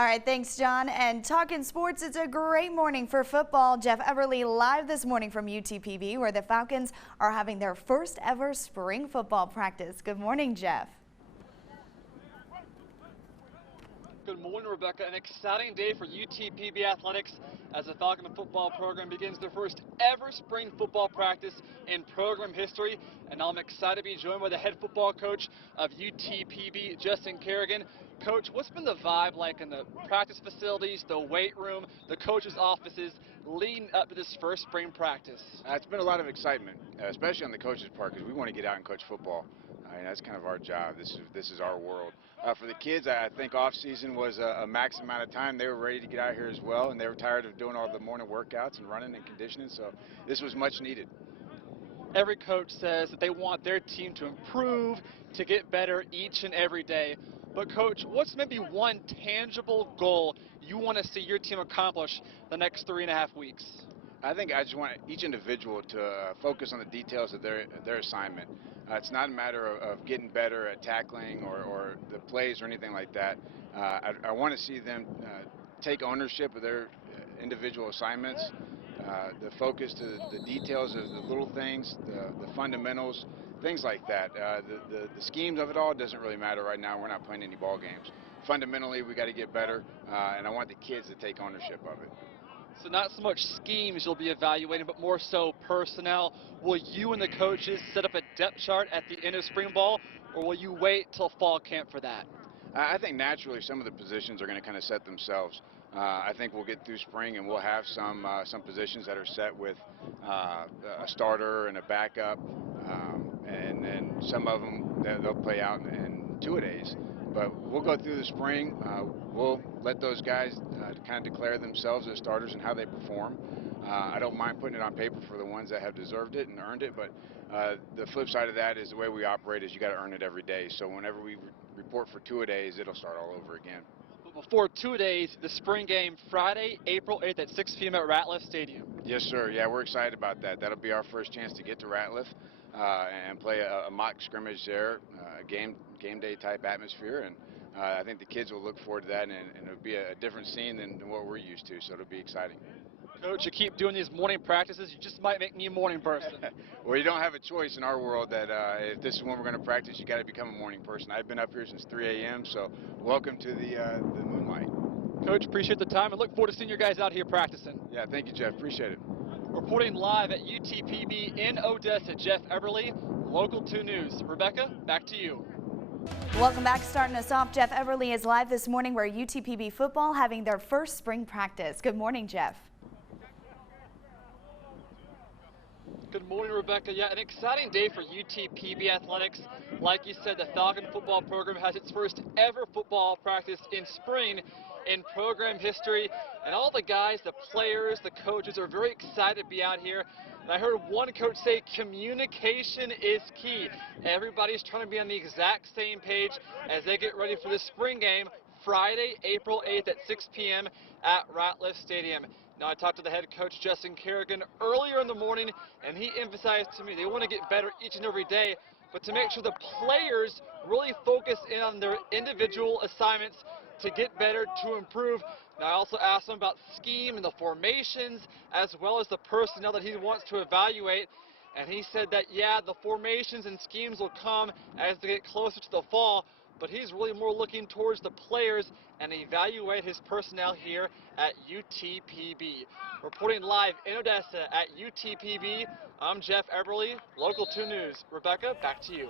All right, thanks, John. And talking sports, it's a great morning for football. Jeff Everly live this morning from UTPB, where the Falcons are having their first ever spring football practice. Good morning, Jeff. Good morning, Rebecca. An exciting day for UTPB athletics as the Falcon football program begins their first ever spring football practice in program history. And I'm excited to be joined by the head football coach of UTPB, Justin Kerrigan. Coach, what's been the vibe like in the practice facilities, the weight room, the coaches' offices leading up to this first spring practice? It's been a lot of excitement, especially on the coaches' part, because we want to get out and coach football. That's kind of our job. This is our world. For the kids, I think off season was a max amount of time. They were ready to get out here as well, and they were tired of doing all the morning workouts and running and conditioning, so this was much needed. Every coach says that they want their team to improve, to get better each and every day. But Coach, what's maybe one tangible goal you want to see your team accomplish the next 3.5 weeks? I think I just want each individual to focus on the details of their assignment. It's not a matter of getting better at tackling or the plays or anything like that. I want to see them take ownership of their individual assignments, the focus to the details of the little things, the fundamentals, things like that. The schemes of it all doesn't really matter right now. We're not playing any ball games. Fundamentally, we got to get better, and I want the kids to take ownership of it. So not so much schemes you'll be evaluating, but more so personnel. Will you and the coaches set up a depth chart at the end of spring ball, or will you wait till fall camp for that? I think naturally some of the positions are going to kind of set themselves. I think we'll get through spring and we'll have some positions that are set with a starter and a backup, and then some of them they'll play out in two-a-days. But we'll go through the spring. We'll let those guys kind of declare themselves as starters and how they perform. I don't mind putting it on paper for the ones that have deserved it and earned it, but the flip side of that is the way we operate is you got to earn it every day. So whenever we report for two-a-days, it'll start all over again. Before 2 days, the spring game Friday, April 8th at 6 p.m. at Ratliff Stadium. Yes, sir. Yeah, we're excited about that. That'll be our first chance to get to Ratliff and play a mock scrimmage there, game day type atmosphere, and I think the kids will look forward to that, and it'll be a different scene than what we're used to, so it'll be exciting. Coach, you keep doing these morning practices, you just might make me a morning person. Well, you don't have a choice in our world that if this is when we're going to practice, you got to become a morning person. I've been up here since 3 a.m., so welcome to the moonlight. Coach, appreciate the time and look forward to seeing your guys out here practicing. Yeah, thank you, Jeff. Appreciate it. Reporting live at UTPB in Odessa, Jeff Everly, Local 2 News. Rebecca, back to you. Welcome back. Starting us off, Jeff Everly is live this morning where UTPB football having their first spring practice. Good morning, Jeff. Good morning, Rebecca. Yeah, an exciting day for UTPB athletics. Like you said, the Falcon football program has its first ever football practice in spring in program history. And all the guys, the players, the coaches are very excited to be out here. And I heard one coach say communication is key. Everybody's trying to be on the exact same page as they get ready for the spring game Friday, April 8th at 6 p.m. at Ratliff Stadium. Now, I talked to the head coach, Justin Kerrigan, earlier in the morning, and he emphasized to me they want to get better each and every day, but to make sure the players really focus in on their individual assignments to get better, to improve. Now, I also asked him about scheme and the formations, as well as the personnel that he wants to evaluate. And he said that, yeah, the formations and schemes will come as they get closer to the fall, but he's really more looking towards the players and evaluate his personnel here at UTPB. Reporting live in Odessa at UTPB, I'm Jeff Everly, Local 2 News. Rebecca, back to you.